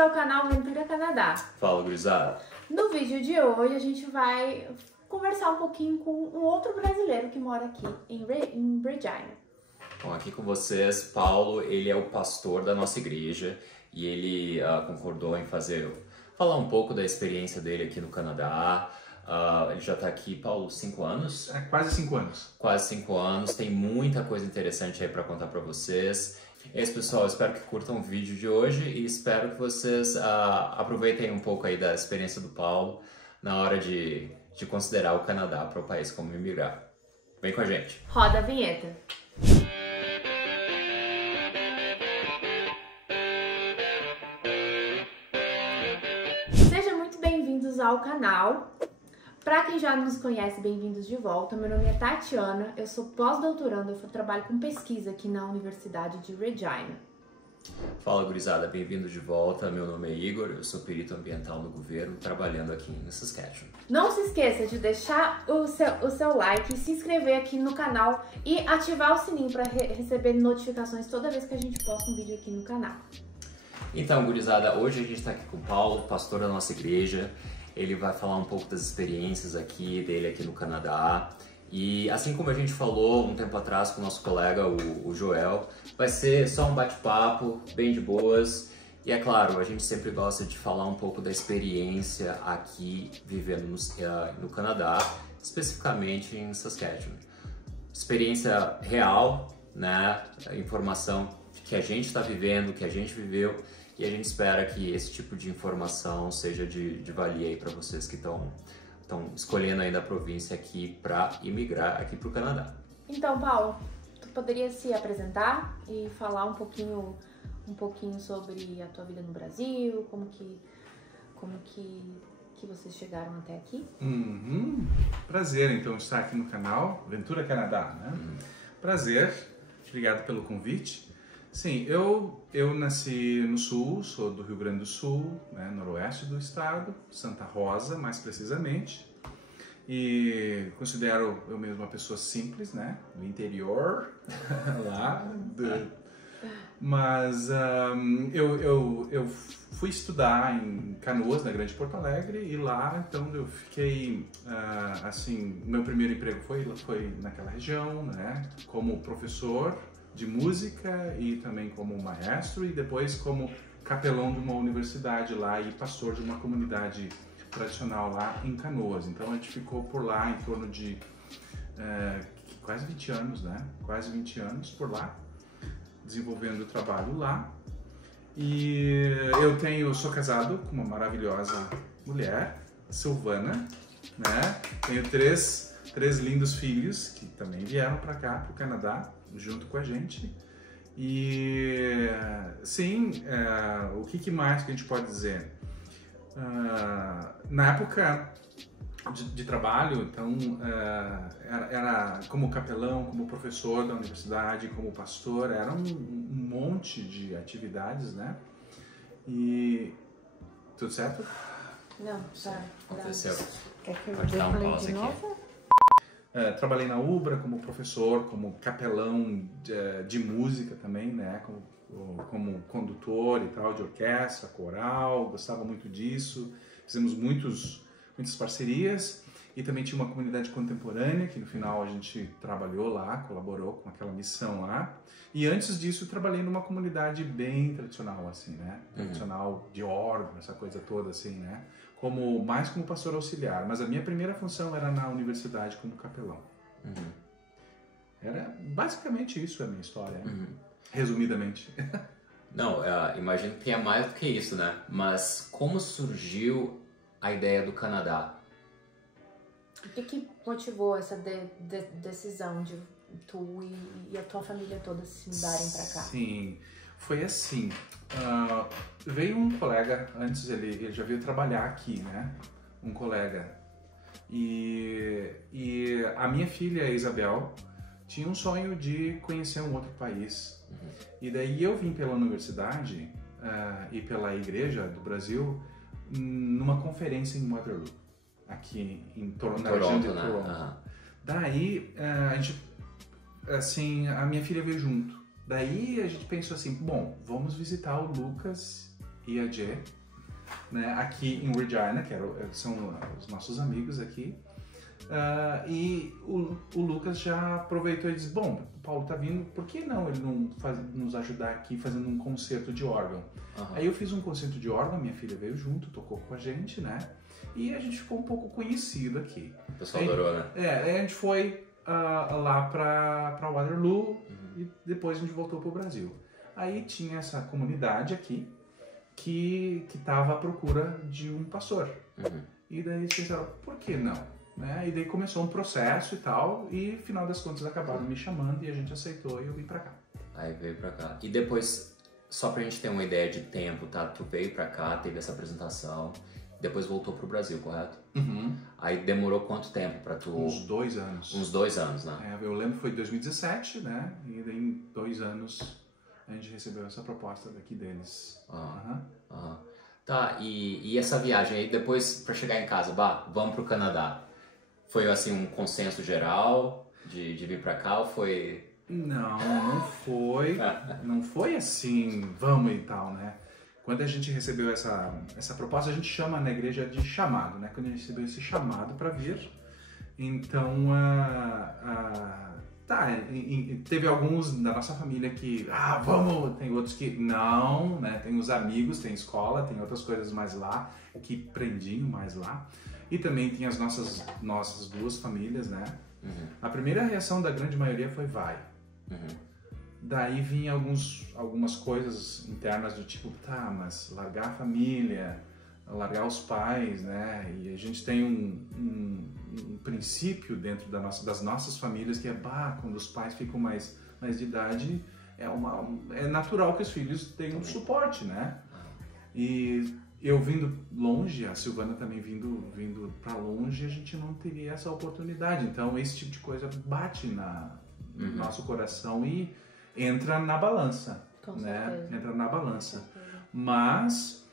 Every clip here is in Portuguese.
ao canal Aventura Canadá. Fala, gurizada. No vídeo de hoje a gente vai conversar um pouquinho com um outro brasileiro que mora aqui em Regina. Bom, aqui com vocês, Paulo, ele é o pastor da nossa igreja e ele concordou em falar um pouco da experiência dele aqui no Canadá. Ele já está aqui, Paulo, 5 anos? Quase 5 anos. Quase 5 anos, tem muita coisa interessante aí para contar para vocês. É isso, pessoal, espero que curtam o vídeo de hoje e espero que vocês aproveitem um pouco aí da experiência do Paulo na hora de considerar o Canadá para o país como imigrar. Vem com a gente. Roda a vinheta. Sejam muito bem-vindos ao canal. Para quem já nos conhece, bem-vindos de volta. Meu nome é Tatiana, eu sou pós-doutoranda, eu trabalho com pesquisa aqui na Universidade de Regina. Fala, gurizada, bem-vindo de volta. Meu nome é Igor, eu sou perito ambiental no governo, trabalhando aqui em Saskatchewan. Não se esqueça de deixar o seu like, se inscrever aqui no canal e ativar o sininho para receber notificações toda vez que a gente posta um vídeo aqui no canal. Então, gurizada, hoje a gente está aqui com o Paulo, pastor da nossa igreja. Ele vai falar um pouco das experiências dele aqui no Canadá. E assim como a gente falou um tempo atrás com o nosso colega, o Joel, vai ser só um bate-papo, bem de boas. E é claro, a gente sempre gosta de falar um pouco da experiência aqui vivendo no Canadá, especificamente em Saskatchewan. Experiência real, né? Informação que a gente está vivendo, que a gente viveu. E a gente espera que esse tipo de informação seja de valia aí para vocês que estão escolhendo aí da província aqui para imigrar aqui para o Canadá. Então, Paulo, tu poderia se apresentar e falar um pouquinho sobre a tua vida no Brasil, como que vocês chegaram até aqui? Prazer, então, estar aqui no canal Aventura Canadá, né? Prazer, obrigado pelo convite. Sim, eu nasci no sul, sou do Rio Grande do Sul, né, noroeste do estado, Santa Rosa, mais precisamente, e considero eu mesmo uma pessoa simples, né, do interior, lá, mas eu fui estudar em Canoas, na Grande Porto Alegre, e lá, então, eu fiquei, assim, meu primeiro emprego foi naquela região, né, como professor de música e também como maestro e depois como capelão de uma universidade lá e pastor de uma comunidade tradicional lá em Canoas. Então a gente ficou por lá em torno de quase 20 anos, né? Quase 20 anos por lá, desenvolvendo o trabalho lá. E eu sou casado com uma maravilhosa mulher, Silvana, né? Tenho três lindos filhos que também vieram para cá, para o Canadá, junto com a gente. E sim, o que mais que a gente pode dizer? Na época de trabalho, então, era como capelão, como professor da universidade, como pastor, era um monte de atividades, né? E tudo certo? Não, tá. Aconteceu. Quer que eu Pode dar um play pause de aqui. novo? Trabalhei na UBRA como professor, como capelão de música também, né? Como condutor e tal, de orquestra, coral, gostava muito disso. Fizemos muitas parcerias e também tinha uma comunidade contemporânea que no final a gente trabalhou lá, colaborou com aquela missão lá. E antes disso trabalhei numa comunidade bem tradicional, assim, né? Tradicional de órgão, essa coisa toda, assim, né? Mais como pastor auxiliar, mas a minha primeira função era na universidade como capelão. Era basicamente isso a minha história, né? Resumidamente. Não, imagino que tenha mais do que isso, né? Mas como surgiu a ideia do Canadá? O que motivou essa decisão de tu e a tua família toda se mudarem pra cá? Sim, foi assim. Veio um colega, antes ele já veio trabalhar aqui, né? Um colega. E a minha filha, Isabel, tinha um sonho de conhecer um outro país. E daí eu vim pela universidade e pela igreja do Brasil numa conferência em Waterloo, aqui na região de Toronto. Daí a minha filha veio junto. Daí a gente pensou assim, bom, vamos visitar o Lucas IAG, né, aqui em Regina, que são os nossos amigos aqui. E o Lucas já aproveitou e disse, bom, o Paulo tá vindo, por que não ele não nos ajudar aqui fazendo um concerto de órgão? Aí eu fiz um concerto de órgão, minha filha veio junto, tocou com a gente, né? E a gente ficou um pouco conhecido aqui. O pessoal adorou, né? Aí a gente foi lá pra Waterloo e depois a gente voltou pro Brasil. Aí tinha essa comunidade aqui que estava à procura de um pastor. E daí eles pensaram, por que não? Né? E daí começou um processo e tal, e final das contas acabaram me chamando e a gente aceitou e eu vim pra cá. Aí veio pra cá. E depois, só pra gente ter uma ideia de tempo, tá? Tu veio pra cá, teve essa apresentação, depois voltou pro Brasil, correto? Aí demorou quanto tempo pra tu... Uns 2 anos. Uns 2 anos, né? Eu lembro que foi em 2017, né? E daí em 2 anos a gente recebeu essa proposta daqui deles. Tá, e essa viagem aí, depois pra chegar em casa, vamos pro Canadá. Foi assim um consenso geral de vir pra cá ou foi... Não foi. Não foi assim, vamos e tal, né? Quando a gente recebeu essa proposta, a gente chama na igreja de chamado, né? Quando a gente recebeu esse chamado para vir, então, teve alguns da nossa família que, vamos, tem outros que não, né? Tem os amigos, tem escola, tem outras coisas mais lá, que prendiam mais lá. E também tem as nossas 2 famílias, né? A primeira reação da grande maioria foi vai. Daí vinha algumas coisas internas do tipo, mas largar a família, largar os pais, né? E a gente tem um princípio dentro das nossas famílias que é, quando os pais ficam mais de idade, é natural que os filhos tenham um suporte, né? E eu vindo longe, a Silvana também vindo para longe, a gente não teria essa oportunidade. Então esse tipo de coisa bate no nosso coração e entra na balança, né? Entra na balança. Mas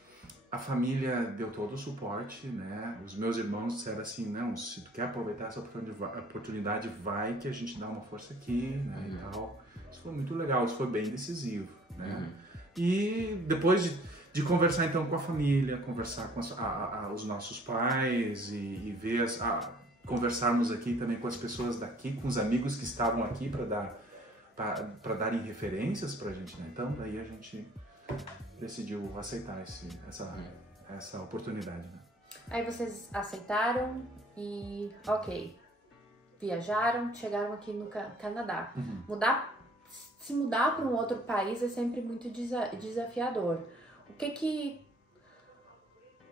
a família deu todo o suporte, né? Os meus irmãos disseram assim, não, se tu quer aproveitar essa oportunidade, vai que a gente dá uma força aqui, né? E tal. Isso foi muito legal, isso foi bem decisivo, né? E depois de conversar então com a família, conversar com os nossos pais e ver conversarmos aqui também com as pessoas daqui, com os amigos que estavam aqui para darem referências pra gente, né? Então daí a gente decidiu aceitar essa oportunidade, né? Aí vocês aceitaram e viajaram, chegaram aqui no Canadá. Se mudar para um outro país é sempre muito desafiador.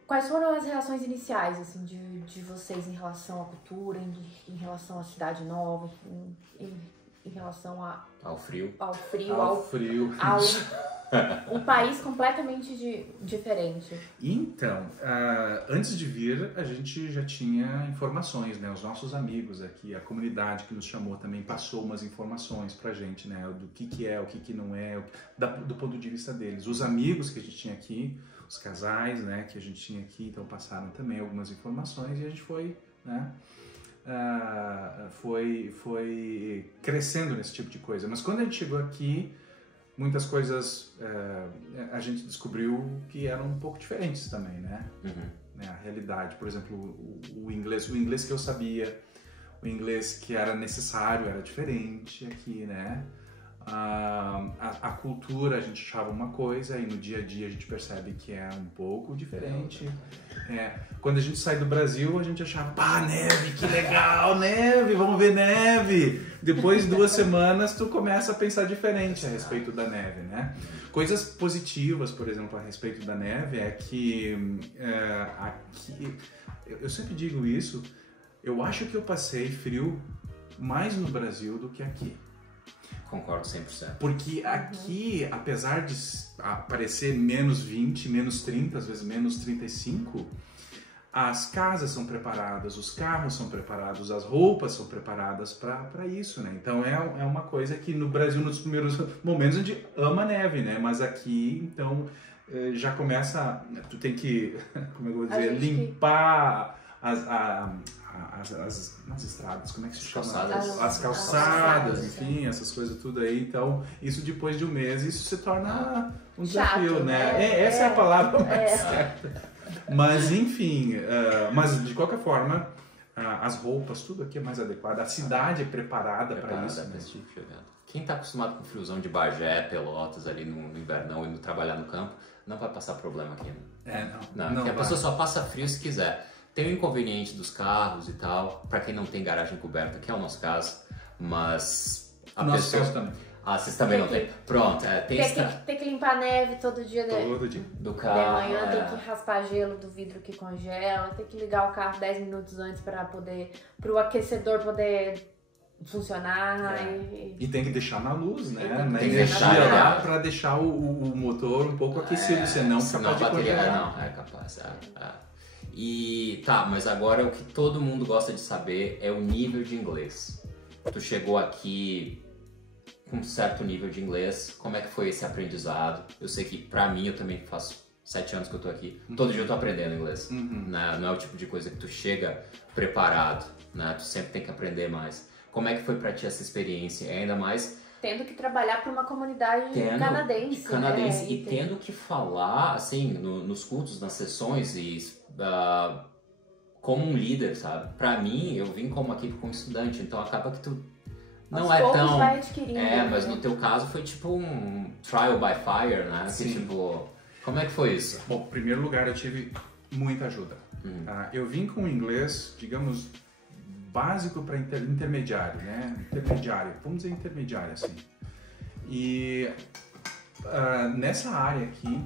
Quais foram as reações iniciais assim, de vocês em relação à cultura, em relação à cidade nova, em relação ao frio, um país completamente diferente? Então, antes de vir, a gente já tinha informações, né? Os nossos amigos aqui, a comunidade que nos chamou também passou umas informações pra gente, né? Do que é, o que não é, do ponto de vista deles. Os amigos que a gente tinha aqui, os casais, né? Que a gente tinha aqui, então passaram também algumas informações e a gente foi, né? Foi crescendo nesse tipo de coisa. Mas quando a gente chegou aqui, muitas coisas a gente descobriu que eram um pouco diferentes também, né? A realidade, por exemplo, o inglês que eu sabia, o inglês que era necessário era diferente aqui, né? A cultura a gente achava uma coisa e no dia a dia a gente percebe que é um pouco diferente. Quando a gente sai do Brasil a gente achava, neve, que legal, neve, vamos ver neve. Depois de 2 semanas tu começa a pensar diferente a respeito da neve, né? Coisas positivas, por exemplo, a respeito da neve é que aqui, eu sempre digo isso, eu acho que eu passei frio mais no Brasil do que aqui. Concordo 100%. Porque aqui, apesar de parecer menos 20, menos 30, às vezes menos 35, as casas são preparadas, os carros são preparados, as roupas são preparadas para isso, né? Então é uma coisa que no Brasil, nos primeiros momentos, a gente ama a neve, né? Mas aqui, então, já começa, tu tem que, como eu vou dizer, limpar as estradas, como é que se chama? Calçadas. As calçadas, enfim, essas coisas tudo aí. Então, isso depois de um mês, isso se torna um desafio, chato, né? Essa é a palavra mais certa. Mas, enfim, mas de qualquer forma, as roupas, tudo aqui é mais adequado. A cidade é preparada para isso. Né? Tipo de evento. Quem está acostumado com o friozão de Bagé, Pelotas, ali no invernão, indo trabalhar no campo, não vai passar problema aqui, né? Não, a pessoa só passa frio se quiser. Tem o inconveniente dos carros e tal, para quem não tem garagem coberta, que é o nosso caso, mas a pessoa... também. Ah, vocês também não tem. Pronto, Tem que limpar a neve todo dia, né? Todo dia. Do carro. De manhã tem que raspar gelo do vidro que congela, tem que ligar o carro 10 minutos antes para o aquecedor poder funcionar. E tem que deixar na luz, né? Tem que deixar lá para deixar o motor um pouco aquecido, senão capaz de congelar. Não, é capaz. E tá, mas agora o que todo mundo gosta de saber é o nível de inglês. Tu chegou aqui com um certo nível de inglês, como é que foi esse aprendizado? Eu sei que pra mim, eu também faço 7 anos que eu tô aqui, todo dia eu tô aprendendo inglês. Né? Não é o tipo de coisa que tu chega preparado, né? Tu sempre tem que aprender mais. Como é que foi pra ti essa experiência? Ainda mais... Tendo que trabalhar para uma comunidade canadense. Né? E tendo que falar, assim, nos cultos, nas sessões, como um líder, sabe? Pra mim, eu vim como estudante, então acaba que tu não é tão... vai adquirindo. Mas no teu caso foi tipo um trial by fire, né? Sim. Que, tipo, como é que foi isso? Bom, em primeiro lugar, eu tive muita ajuda. Eu vim com inglês, digamos, básico para intermediário, né? Vamos dizer intermediário, assim. E nessa área aqui,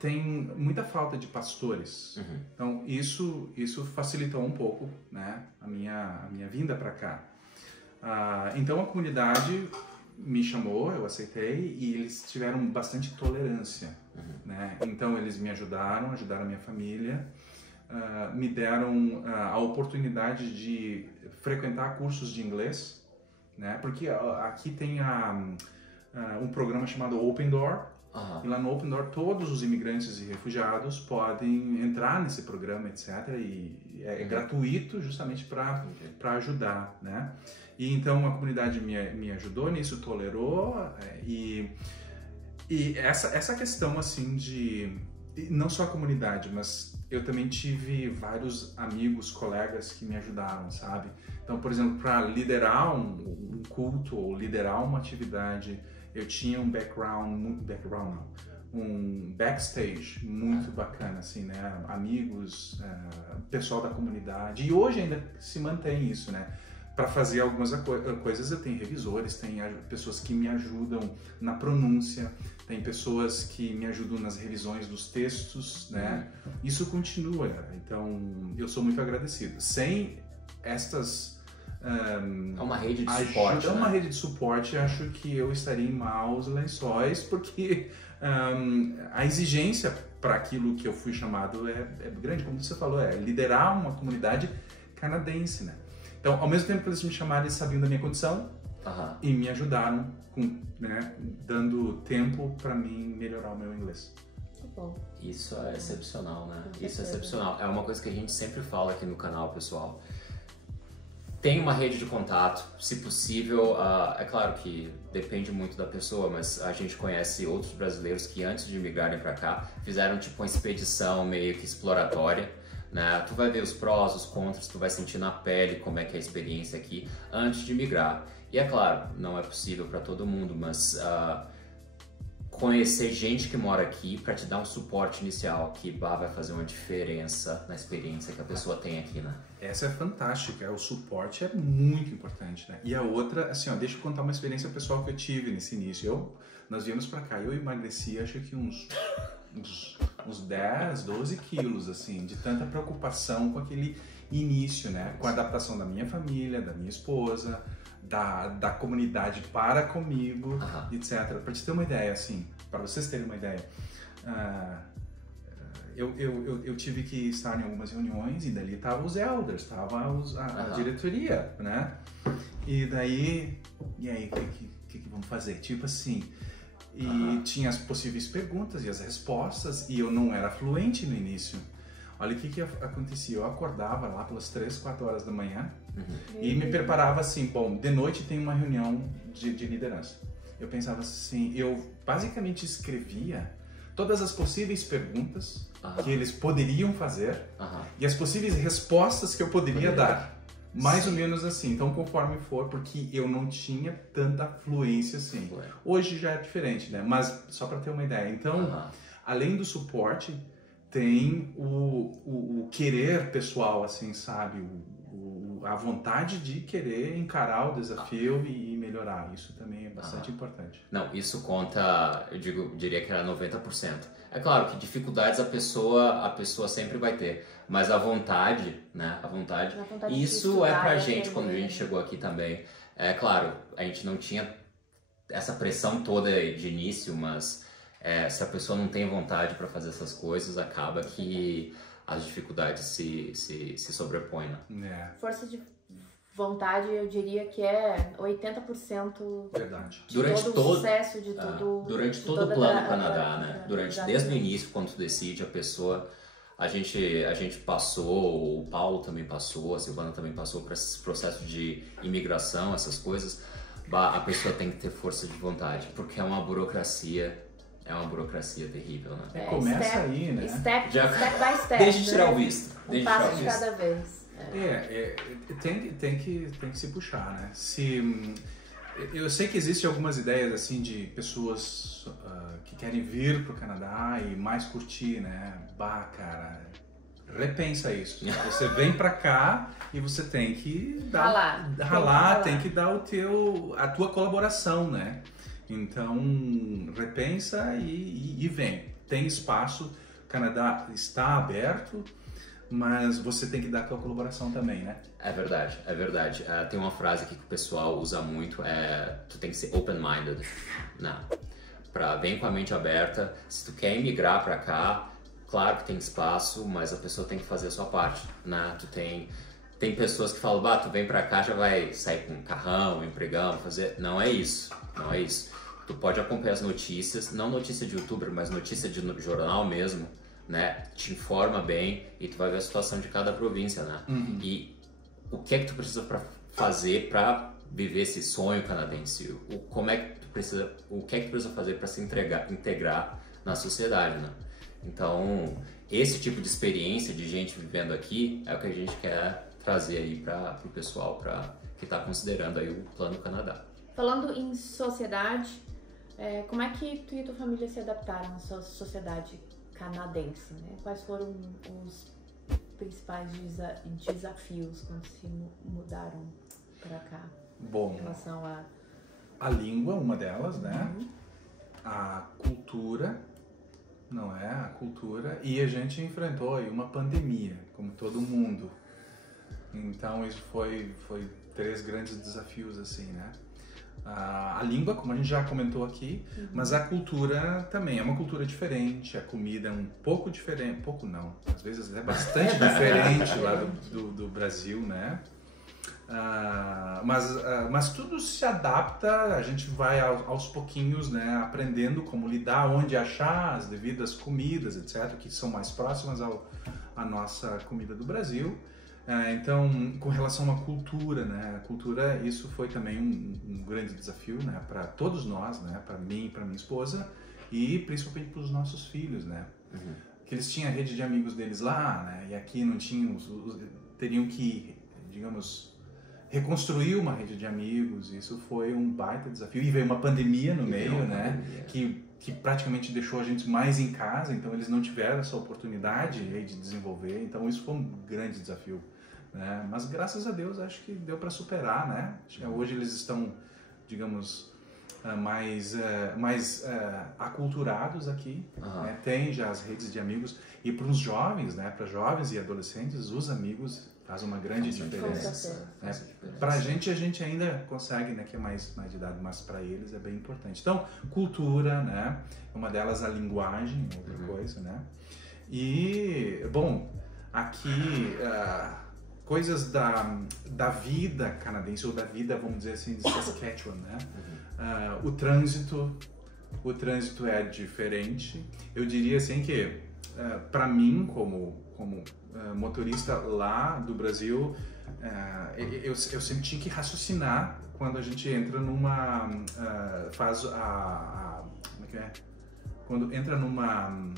tem muita falta de pastores. Então, isso facilitou um pouco, né? A minha vinda para cá. Então, a comunidade me chamou, eu aceitei, e eles tiveram bastante tolerância, né? Então, eles me ajudaram a minha família, me deram a oportunidade de frequentar cursos de inglês, né? Porque aqui tem um programa chamado Open Door, e lá no Open Door todos os imigrantes e refugiados podem entrar nesse programa, etc. E é gratuito justamente para ajudar, né? E então a comunidade me ajudou nisso, tolerou, e essa questão assim de... Não só a comunidade, mas eu também tive vários amigos, colegas que me ajudaram, sabe? Então, por exemplo, para liderar um culto ou liderar uma atividade, eu tinha um um backstage muito bacana, assim, né? Amigos, pessoal da comunidade, e hoje ainda se mantém isso, né? Para fazer algumas coisas eu tenho revisores, tem pessoas que me ajudam na pronúncia, tem pessoas que me ajudam nas revisões dos textos, né? Isso continua, então eu sou muito agradecido. Sem estas... é uma rede de suporte, uma rede de suporte, acho que eu estaria em maus lençóis, porque a exigência para aquilo que eu fui chamado é grande, como você falou, é liderar uma comunidade canadense, né? Então, ao mesmo tempo que eles me chamaram, eles sabiam da minha condição e me ajudaram, né, dando tempo para mim melhorar o meu inglês. Bom. Isso é excepcional, né? Isso é excepcional. É uma coisa que a gente sempre fala aqui no canal, pessoal. Tem uma rede de contato, se possível, é claro que depende muito da pessoa, mas a gente conhece outros brasileiros que antes de migrarem para cá, fizeram tipo uma expedição meio que exploratória, né? Tu vai ver os prós, os contras, tu vai sentir na pele como é que é a experiência aqui antes de migrar. E é claro, não é possível para todo mundo, mas conhecer gente que mora aqui para te dar um suporte inicial que vai fazer uma diferença na experiência que a pessoa tem aqui, né? Essa é fantástica, o suporte é muito importante, né? E a outra, assim, ó, deixa eu contar uma experiência pessoal que eu tive nesse início. Nós viemos pra cá, eu emagreci, acho que uns 10, 12 quilos, assim, de tanta preocupação com aquele início, né? Com a adaptação da minha família, da minha esposa, da comunidade para comigo, etc. Pra te ter uma ideia, assim, para vocês terem uma ideia, eu tive que estar em algumas reuniões e dali estavam os elders, estava a diretoria, né? E daí, o que vamos fazer? Tipo assim, e tinha as possíveis perguntas e as respostas, e eu não era fluente no início. Olha o que acontecia. Eu acordava lá pelas 3, 4 horas da manhã e me preparava assim, bom, de noite tem uma reunião de liderança. Eu pensava assim, eu basicamente escrevia todas as possíveis perguntas que eles poderiam fazer e as possíveis respostas que eu poderia dar. Mais ou menos assim, então conforme for, porque eu não tinha tanta fluência assim. Hoje já é diferente, né? Mas só para ter uma ideia. Então, além do suporte, tem o querer pessoal, assim, sabe? A vontade de querer encarar o desafio e melhorar. Isso também é bastante importante. Não, isso conta, diria que era 90%. É claro que dificuldades a pessoa sempre vai ter, mas a vontade, né? A vontade isso é pra gente quando a gente chegou aqui também. É claro, a gente não tinha essa pressão toda de início, mas se a pessoa não tem vontade para fazer essas coisas, acaba que as dificuldades se sobrepõem, né? Força de vontade, eu diria que é 80% Verdade. Durante todo o sucesso de tudo. Durante todo o plano Canadá, né? Desde o início, quando tu decide, a gente passou, o Paulo também passou, a Silvana também passou por esse processo de imigração, essas coisas. A pessoa tem que ter força de vontade, porque é uma burocracia terrível, né? Começa aí, né? Step by step. Deixa de tirar o visto. Um passo de cada vez. Tem que se puxar, né? Eu sei que existem algumas ideias assim de pessoas que querem vir pro Canadá e mais curtir, né? Cara, repensa isso. Você vem pra cá e você tem que ralar, tem que dar a tua colaboração, né? Então, repensa e vem. Tem espaço, o Canadá está aberto, mas você tem que dar a tua colaboração também, né? É verdade. Tem uma frase aqui que o pessoal usa muito, tu tem que ser open-minded, né? Bem com a mente aberta. Se tu quer emigrar pra cá, claro que tem espaço, mas a pessoa tem que fazer a sua parte, né? Tem pessoas que falam, tu vem pra cá, já vai sair com um carrão, um empregão, fazer... Não é isso. Tu pode acompanhar as notícias, não notícia de youtuber, mas notícia de jornal mesmo, né? Te informa bem e tu vai ver a situação de cada província, né? E o que é que tu precisa fazer para viver esse sonho canadense? O que é que tu precisa fazer para se integrar na sociedade, né? Então, esse tipo de experiência de gente vivendo aqui é o que a gente quer trazer aí para o pessoal que está considerando aí o Plano Canadá. Falando em sociedade, como é que tu e tua família se adaptaram à sua sociedade canadense, né? Quais foram os principais desafios quando se mudaram para cá? Bom, em relação a língua, uma delas, né? A cultura, não é? A cultura. E a gente enfrentou aí uma pandemia, como todo mundo. Então, isso foi 3 grandes desafios, assim, né? A língua, como a gente já comentou aqui, mas a cultura também é uma cultura diferente, a comida é um pouco diferente, pouco não, às vezes é bastante diferente lá do Brasil, né? Mas tudo se adapta, a gente vai aos pouquinhos, né, aprendendo como lidar, onde achar as devidas comidas, etc., que são mais próximas à nossa comida do Brasil. Então, com relação à cultura, né? A cultura, isso foi também um grande desafio, né? Para todos nós, né? Para mim e para minha esposa e principalmente para os nossos filhos, né? Que eles tinham a rede de amigos deles lá, né? E aqui não tinham, teriam que, digamos, reconstruir uma rede de amigos. Isso foi um baita desafio. E veio uma pandemia no meio, né? Que praticamente deixou a gente mais em casa, então eles não tiveram essa oportunidade de desenvolver. Então isso foi um grande desafio. Né? Mas graças a Deus acho que deu para superar, né? Hoje eles estão, digamos, mais aculturados aqui, né? Tem já as redes de amigos e para os jovens, né? Para jovens e adolescentes, os amigos faz uma grande diferença. Né? Para a gente ainda consegue, né? Que é mais de idade, mas para eles é bem importante. Então cultura, né? Uma delas a linguagem, outra coisa, né? E bom, aqui coisas da vida canadense, ou da vida, vamos dizer assim, de Saskatchewan, né? O trânsito é diferente. Eu diria assim que para mim, como motorista lá do Brasil, eu sempre tinha que raciocinar quando a gente entra numa faz como é que é? Quando entra numa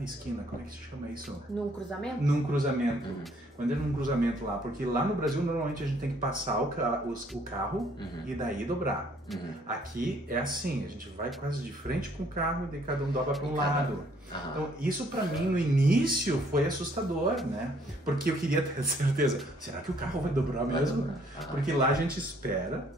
esquina, como é que se chama isso? Num cruzamento? Num cruzamento. Quando entra num cruzamento lá, porque lá no Brasil normalmente a gente tem que passar o carro e daí dobrar. Aqui é assim, a gente vai quase de frente com o carro e daí cada um dobra para um lado. Então isso para mim no início foi assustador, né? Porque eu queria ter certeza, será que o carro vai dobrar mesmo? Porque lá a gente espera.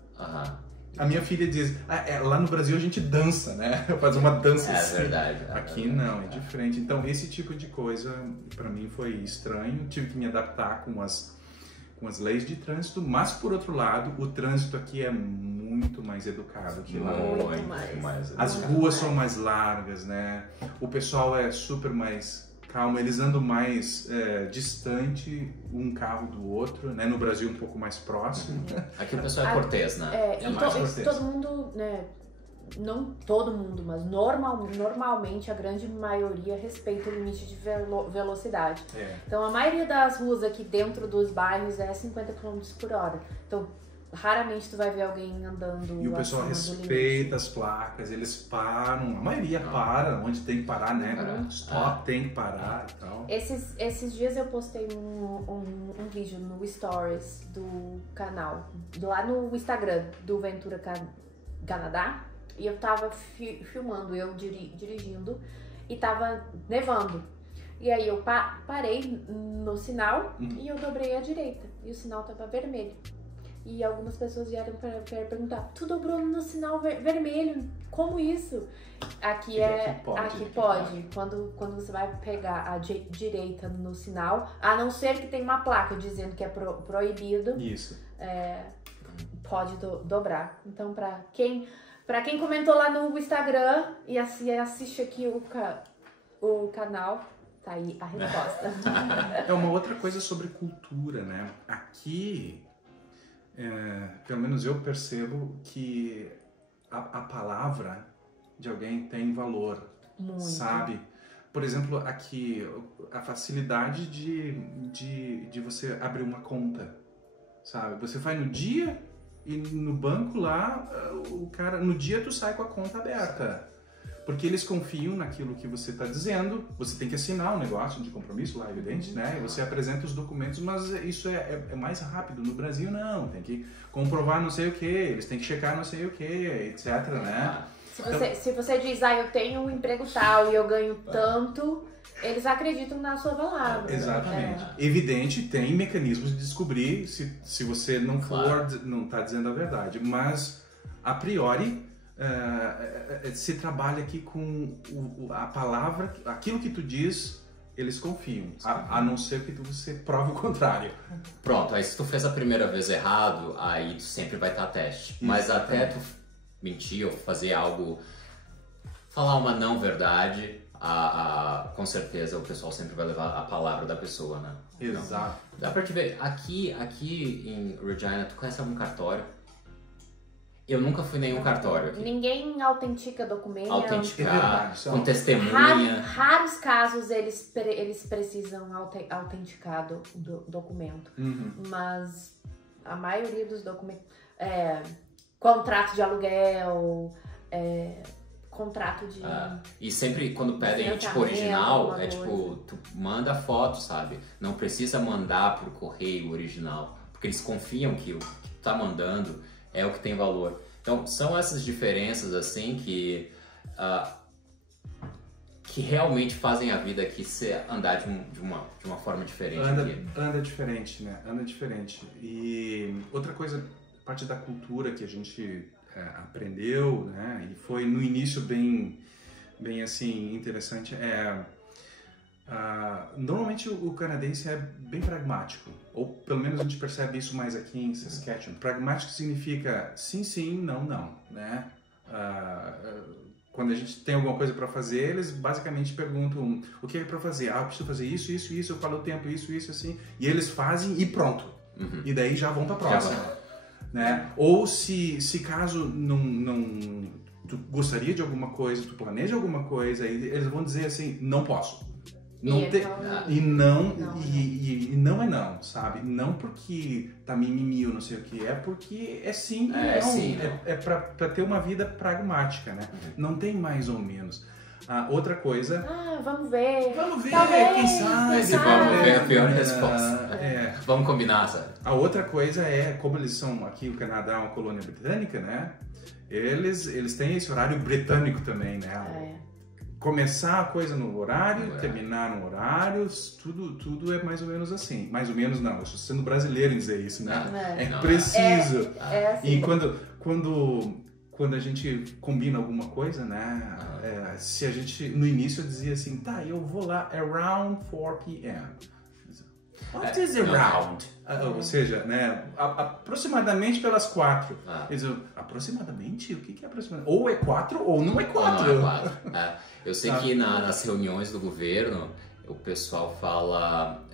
A minha filha diz, lá no Brasil a gente dança, né? Faz uma dança assim. É verdade. Aqui não, é diferente. Então esse tipo de coisa para mim foi estranho. Tive que me adaptar com as leis de trânsito, mas por outro lado, o trânsito aqui é muito mais educado que lá. Muito mais. As ruas são mais largas, né? O pessoal é super mais calmo, eles andam mais distante um carro do outro, né? No Brasil um pouco mais próximo. Aqui o pessoal é cortês, né? É mais cortês. Todo mundo, né? Não todo mundo, mas normalmente a grande maioria respeita o limite de velocidade. Então a maioria das ruas aqui dentro dos bairros é 50 km por hora. Então raramente tu vai ver alguém andando. E o pessoal respeita as placas, eles param, a maioria para onde tem que parar, né? Stop, tem que parar e tal. Esses dias eu postei um vídeo no Stories do canal, lá no Instagram do Ventura Canadá. E eu tava filmando, eu dirigindo, e tava nevando. E aí eu parei no sinal e eu dobrei à direita. E o sinal tava vermelho. E algumas pessoas vieram para perguntar, tu dobrou no sinal vermelho, como isso? Aqui pode. Quando você vai pegar a direita no sinal, a não ser que tem uma placa dizendo que é proibido, pode dobrar. Então Pra quem comentou lá no Instagram e assiste aqui o canal, tá aí a resposta. É uma outra coisa sobre cultura, né? Aqui, pelo menos eu percebo que a palavra de alguém tem valor, muito. Sabe? Por exemplo, aqui, a facilidade de você abrir uma conta, sabe? Você vai no dia... E no banco lá, o cara, no dia tu sai com a conta aberta. Porque eles confiam naquilo que você está dizendo, você tem que assinar um negócio de compromisso lá, evidente, né? E você apresenta os documentos, mas isso é mais rápido. No Brasil, não. Tem que comprovar não sei o que, eles têm que checar não sei o que, etc, né? Se você diz, eu tenho um emprego tal e eu ganho tanto... Eles acreditam na sua palavra. Exatamente. Evidente, tem mecanismos de descobrir se você não não está dizendo a verdade. Mas, a priori, se trabalha aqui com a palavra, aquilo que tu diz, eles confiam. A não ser que você prove o contrário. Pronto, aí se tu fez a primeira vez errado, aí tu sempre vai estar a teste. Isso, mas até tu mentir ou fazer algo, falar uma não verdade... com certeza o pessoal sempre vai levar a palavra da pessoa, né? Exato. Então, dá pra te ver, aqui em Regina, tu conhece algum cartório? Eu nunca fui em nenhum cartório aqui. Ninguém autentica documento. Autenticar, com testemunha. Raros casos eles precisam autenticar documento. Mas a maioria dos documentos... contrato de aluguel... contrato de... e sempre quando pedem tipo original, tu manda foto, sabe? Não precisa mandar pro correio original, porque eles confiam que o que tu tá mandando é o que tem valor. Então são essas diferenças assim que realmente fazem a vida aqui andar de uma forma diferente. Anda diferente, né? Anda diferente. E outra coisa, parte da cultura que a gente aprendeu, né? E foi no início bem assim interessante. Normalmente o canadense é bem pragmático, ou pelo menos a gente percebe isso mais aqui em Saskatchewan. Pragmático significa sim, sim, não, não, né? Quando a gente tem alguma coisa para fazer, eles basicamente perguntam o que é para fazer. Eu preciso fazer isso, isso, isso, eu falo o tempo, isso, assim, e eles fazem e pronto. E daí já vão para a próxima. Né? Ou se caso tu gostaria de alguma coisa, tu planeja alguma coisa, eles vão dizer assim, não posso. Não tem, não. e não, Não, e não é não, sabe? Não porque tá mimimi ou não sei o que, é porque é sim e não. sim, não. É pra ter uma vida pragmática, né? Não tem mais ou menos. Outra coisa... Vamos ver. Vamos ver, Talvez, quem sabe. Vamos ver a pior resposta. É. Vamos combinar, sabe? A outra coisa é, como eles são aqui, o Canadá é uma colônia britânica, né? Eles têm esse horário britânico também, né? Começar a coisa no horário, terminar no horário, tudo é mais ou menos assim. Mais ou menos não, eu estou sendo brasileiro em dizer isso, né? Não, preciso. É assim. E quando a gente combina alguma coisa, né? Se a gente, no início eu dizia assim, tá, eu vou lá around 4 p.m. What is around? Ou seja, né, aproximadamente pelas 4. Aproximadamente? O que é aproximadamente? Ou é 4 ou não é 4. Não é 4. Eu sei que nas reuniões do governo, o pessoal fala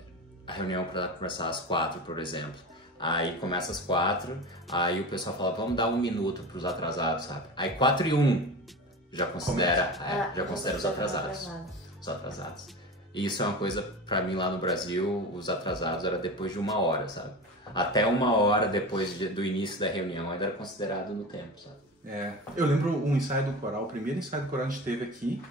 a reunião para começar às 4, por exemplo. Aí começa às 4, aí o pessoal fala, vamos dar 1 minuto para os atrasados, sabe? Aí 4 e 1 já considera os atrasados. Os atrasados. E isso é uma coisa, pra mim lá no Brasil, os atrasados era depois de 1 hora, sabe? Até 1 hora depois do início da reunião ainda era considerado no tempo, sabe? Eu lembro um ensaio do coral, o primeiro ensaio do coral a gente teve aqui.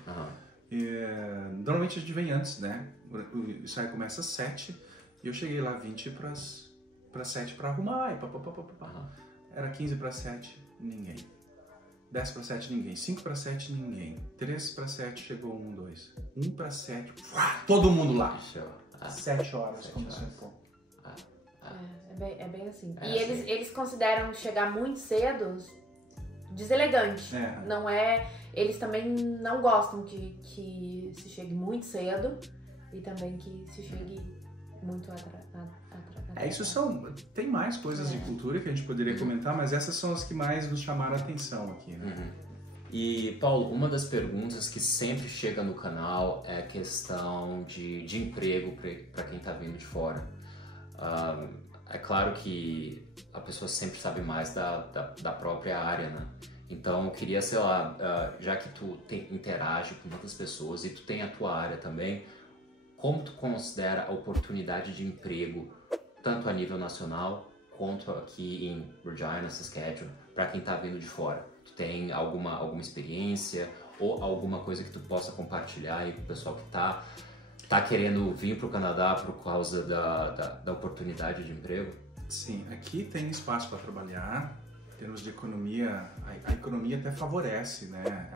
Normalmente a gente vem antes, né? O ensaio começa às 7 e eu cheguei lá 20 para 7 para arrumar e Era 15 para 7, ninguém. 10 para 7, ninguém. 5 para 7, ninguém. 3 para 7, chegou 1, 2. 1 para 7, todo mundo lá. 7 horas, começou um pouco. É bem assim. E eles consideram chegar muito cedo deselegante. Não é... Eles também não gostam que se chegue muito cedo e também que se chegue muito atrasado. Tem mais coisas de cultura que a gente poderia comentar, mas essas são as que mais nos chamaram a atenção aqui, né? E, Paulo, uma das perguntas que sempre chega no canal é a questão de emprego para quem está vindo de fora. É claro que a pessoa sempre sabe mais da própria área, né? Então, eu queria, sei lá, já que tu interage com muitas pessoas e tu tem a tua área também, como tu considera a oportunidade de emprego, tanto a nível nacional quanto aqui em Regina, Saskatchewan, para quem está vindo de fora? Tu tem alguma experiência ou alguma coisa que tu possa compartilhar aí com o pessoal que tá querendo vir para o Canadá por causa da oportunidade de emprego? Sim, aqui tem espaço para trabalhar. Em termos de economia, a economia até favorece, né,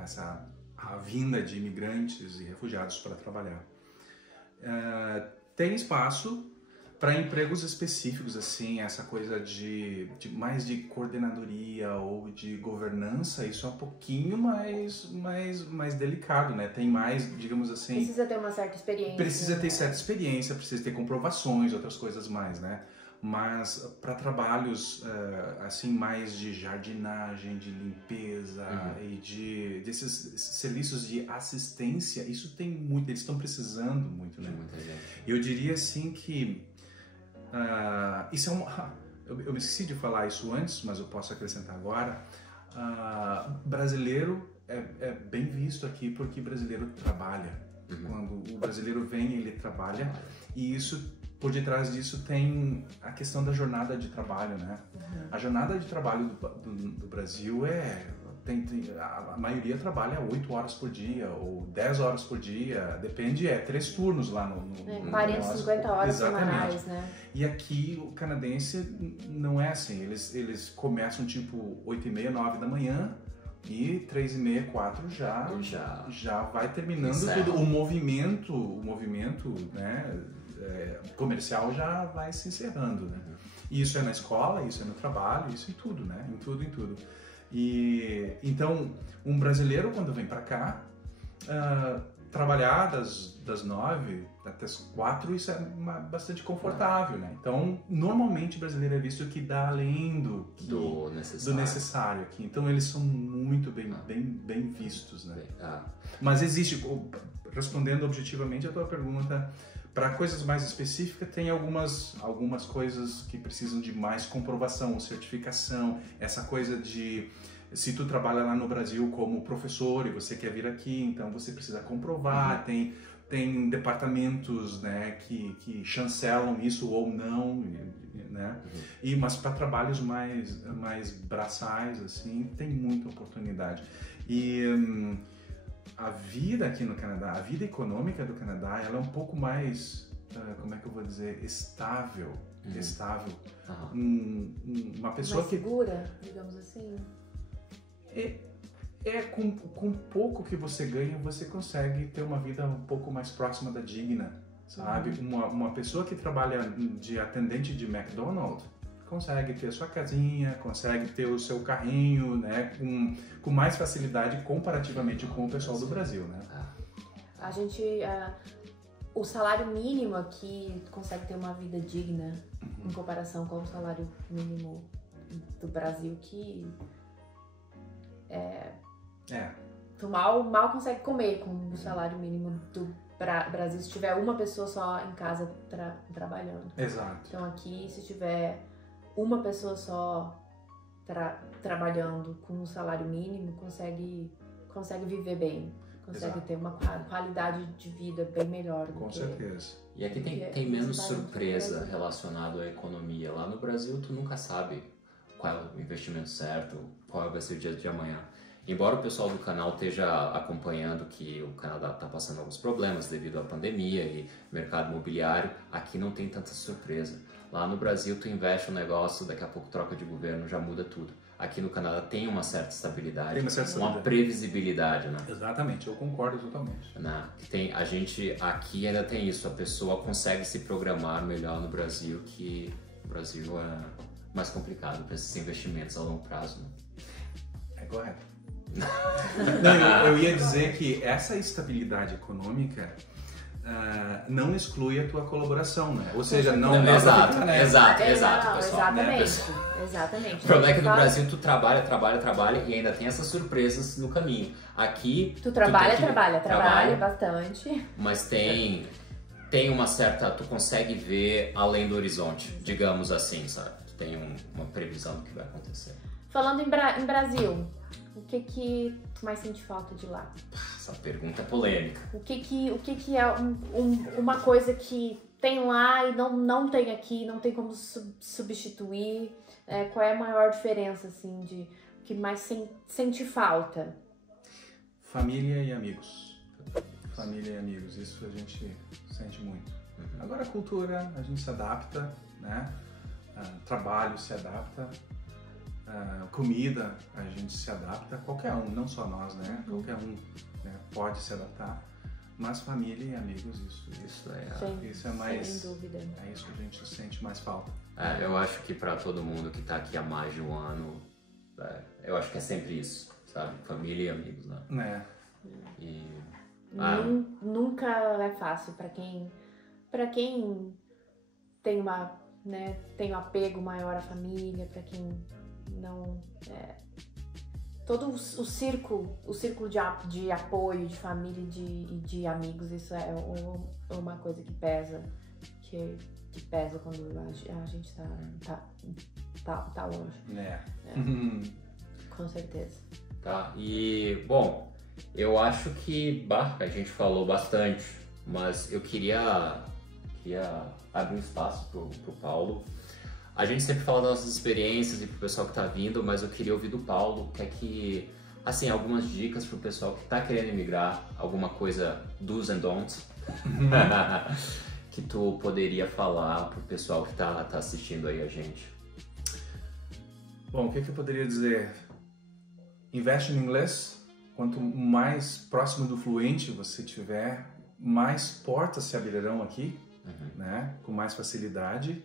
a vinda de imigrantes e refugiados para trabalhar. Tem espaço para empregos específicos, assim, essa coisa de mais de coordenadoria ou de governança, isso é um pouquinho mais delicado, né? Tem mais, digamos assim... Precisa ter uma certa experiência. Precisa ter certa experiência, precisa ter comprovações, outras coisas mais, né? Mas para trabalhos assim mais de jardinagem, de limpeza e desses serviços de assistência, isso tem muito, eles estão precisando muito, né? Muita gente. Eu diria assim que isso é uma... Eu me esqueci de falar isso antes, mas eu posso acrescentar agora. Brasileiro é bem visto aqui porque brasileiro trabalha. Quando o brasileiro vem, ele trabalha, e isso... Por detrás disso tem a questão da jornada de trabalho, né? A jornada de trabalho do Brasil a maioria trabalha 8 horas por dia ou 10 horas por dia, depende, 3 turnos lá no 40, 50 horas semanais, né? E aqui o canadense não é assim, eles começam tipo 8h30, 9 da manhã e 3h30, 4 já vai terminando tudo. O movimento, né? Comercial já vai se encerrando, né? E isso é na escola, isso é no trabalho, isso em tudo, né? Em tudo. E então, um brasileiro quando vem para cá, trabalhar das 9 até as 4, isso é bastante confortável, né? Então, normalmente o brasileiro é visto que dá além do necessário aqui. Então, eles são muito bem vistos, né? Mas existe, respondendo objetivamente a tua pergunta, para coisas mais específicas, tem algumas coisas que precisam de mais comprovação ou certificação. Essa coisa de, se tu trabalha lá no Brasil como professor e você quer vir aqui, então você precisa comprovar. tem departamentos, né, que chancelam isso ou não, né? Mas para trabalhos mais braçais, assim, tem muita oportunidade. E a vida aqui no Canadá, a vida econômica do Canadá, ela é um pouco mais, como é que eu vou dizer, estável. Uma pessoa mais segura, digamos assim. Com pouco que você ganha, você consegue ter uma vida um pouco mais próxima da digna, sabe? Uma pessoa que trabalha de atendente de McDonald's consegue ter sua casinha, consegue ter o seu carrinho, né? Com mais facilidade comparativamente com o pessoal do Brasil, né? A gente... o salário mínimo aqui consegue ter uma vida digna em comparação com o salário mínimo do Brasil, que tu mal consegue comer com o salário mínimo do Brasil se tiver uma pessoa só em casa trabalhando. Exato. Então aqui, se tiver uma pessoa só trabalhando com um salário mínimo, consegue viver bem. Consegue ter uma qualidade de vida bem melhor. Com certeza. E aqui tem menos surpresa relacionada à economia. Lá no Brasil, tu nunca sabe qual é o investimento certo, qual vai ser o dia de amanhã. Embora o pessoal do canal esteja acompanhando que o Canadá está passando alguns problemas devido à pandemia e mercado imobiliário, aqui não tem tanta surpresa. Lá no Brasil, tu investe um negócio, daqui a pouco troca de governo, já muda tudo. Aqui no Canadá tem uma certa estabilidade, uma previsibilidade, né? Exatamente, eu concordo totalmente. A gente aqui ainda tem isso, a pessoa consegue se programar melhor no Brasil, que o Brasil é mais complicado para esses investimentos a longo prazo, né? É correto. Não, eu ia dizer que essa estabilidade econômica não exclui a tua colaboração, né? Ou seja, não... Exato, pessoal. Exatamente. O problema é que no Brasil tu trabalha e ainda tem essas surpresas no caminho. Aqui... Tu trabalha bastante. Mas tem uma certa... Tu consegue ver além do horizonte, digamos assim, sabe? Tu tem uma previsão do que vai acontecer. Falando em Brasil, o que tu mais sente falta de lá? Essa pergunta é polêmica. O que é uma coisa que tem lá e não tem aqui, não tem como substituir? Qual é a maior diferença, assim, de o que mais sente falta? Família e amigos. Família e amigos, isso a gente sente muito. Agora a cultura, a gente se adapta, né? Trabalho se adapta. Comida, a gente se adapta, qualquer um, não só nós, né? Qualquer um, né, pode se adaptar, mas família e amigos, isso é mais... Sem dúvida. É isso que a gente sente mais falta. Eu acho que para todo mundo que tá aqui há mais de um ano, eu acho que é sempre isso, sabe? Família e amigos, né? Nunca é fácil para quem tem tem um apego maior à família, para quem não todo o círculo de apoio, de família e de amigos, isso é uma coisa que pesa quando a gente tá longe. Com certeza. Tá, e bom, eu acho que a gente falou bastante, mas eu queria abrir um espaço pro Paulo. A gente sempre fala das nossas experiências e pro pessoal que tá vindo, mas eu queria ouvir do Paulo, assim, algumas dicas pro pessoal que tá querendo emigrar, alguma coisa do's and don'ts, que tu poderia falar pro pessoal que tá assistindo aí a gente. Bom, o que eu poderia dizer? Investe no inglês. Quanto mais próximo do fluente você tiver, mais portas se abrirão aqui, né? Com mais facilidade.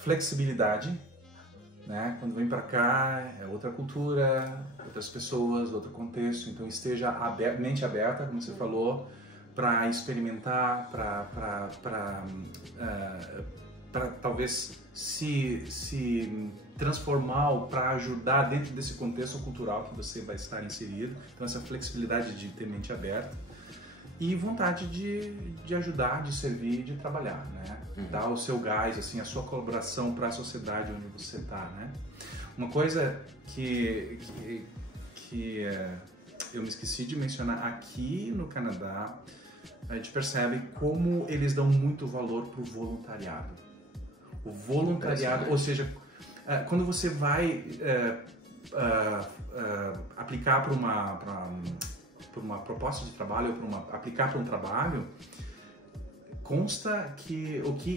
Flexibilidade, né? Quando vem para cá é outra cultura, outras pessoas, outro contexto, então esteja mente aberta, como você falou, para experimentar, para talvez se transformar ou para ajudar dentro desse contexto cultural que você vai estar inserido. Então essa flexibilidade de ter mente aberta e vontade de ajudar, de servir, de trabalhar, né? Dar o seu gás, assim, a sua colaboração para a sociedade onde você está, né? Uma coisa que eu me esqueci de mencionar aqui no Canadá, a gente percebe como eles dão muito valor pro voluntariado. O voluntariado, ou seja, quando você vai aplicar para uma proposta de trabalho, aplicar para um trabalho, consta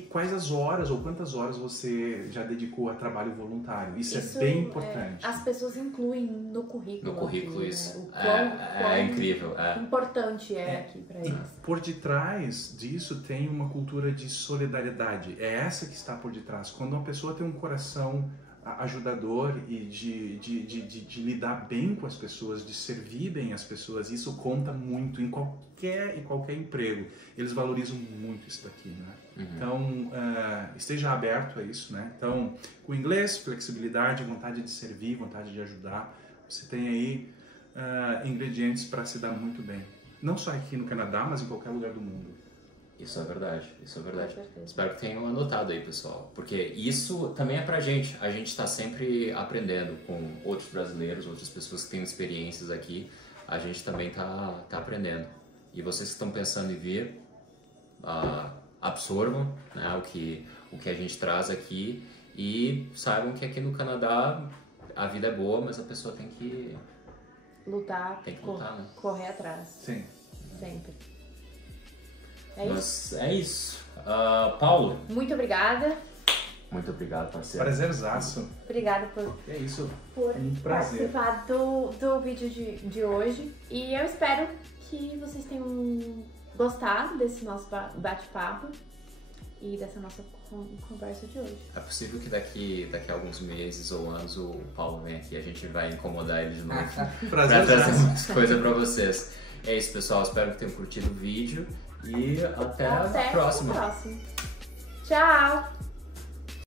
quais as horas ou quantas horas você já dedicou a trabalho voluntário. Isso é bem importante. As pessoas incluem no currículo. No currículo, aqui, isso. Né? Quão Incrível. importante aqui para eles. E por detrás disso tem uma cultura de solidariedade. É essa que está por detrás. Quando uma pessoa tem um coração ajudador e de lidar bem com as pessoas, de servir bem as pessoas, isso conta muito em qualquer emprego. Eles valorizam muito isso daqui, né? Uhum. Então, esteja aberto a isso, né? Então, com inglês, flexibilidade, vontade de servir, vontade de ajudar, você tem aí ingredientes para se dar muito bem. Não só aqui no Canadá, mas em qualquer lugar do mundo. Isso é verdade, isso é verdade. Espero que tenham anotado aí, pessoal, porque isso também é pra gente. A gente está sempre aprendendo com outros brasileiros, outras pessoas que têm experiências aqui. A gente também tá aprendendo. E vocês que estão pensando em vir, absorvam, né, o que a gente traz aqui e saibam que aqui no Canadá a vida é boa, mas a pessoa tem que lutar, né? Correr atrás. Sim. Sempre. Mas é isso. Paulo. Muito obrigada. Muito obrigado, parceiro. Prazerzaço. Obrigada por participar do vídeo de hoje. E eu espero que vocês tenham gostado desse nosso bate-papo e dessa nossa conversa de hoje. É possível que daqui a alguns meses ou anos o Paulo venha aqui e a gente vai incomodar ele de novo pra trazer mais coisa pra vocês. É isso, pessoal. Espero que tenham curtido o vídeo. E até a próxima. Tchau!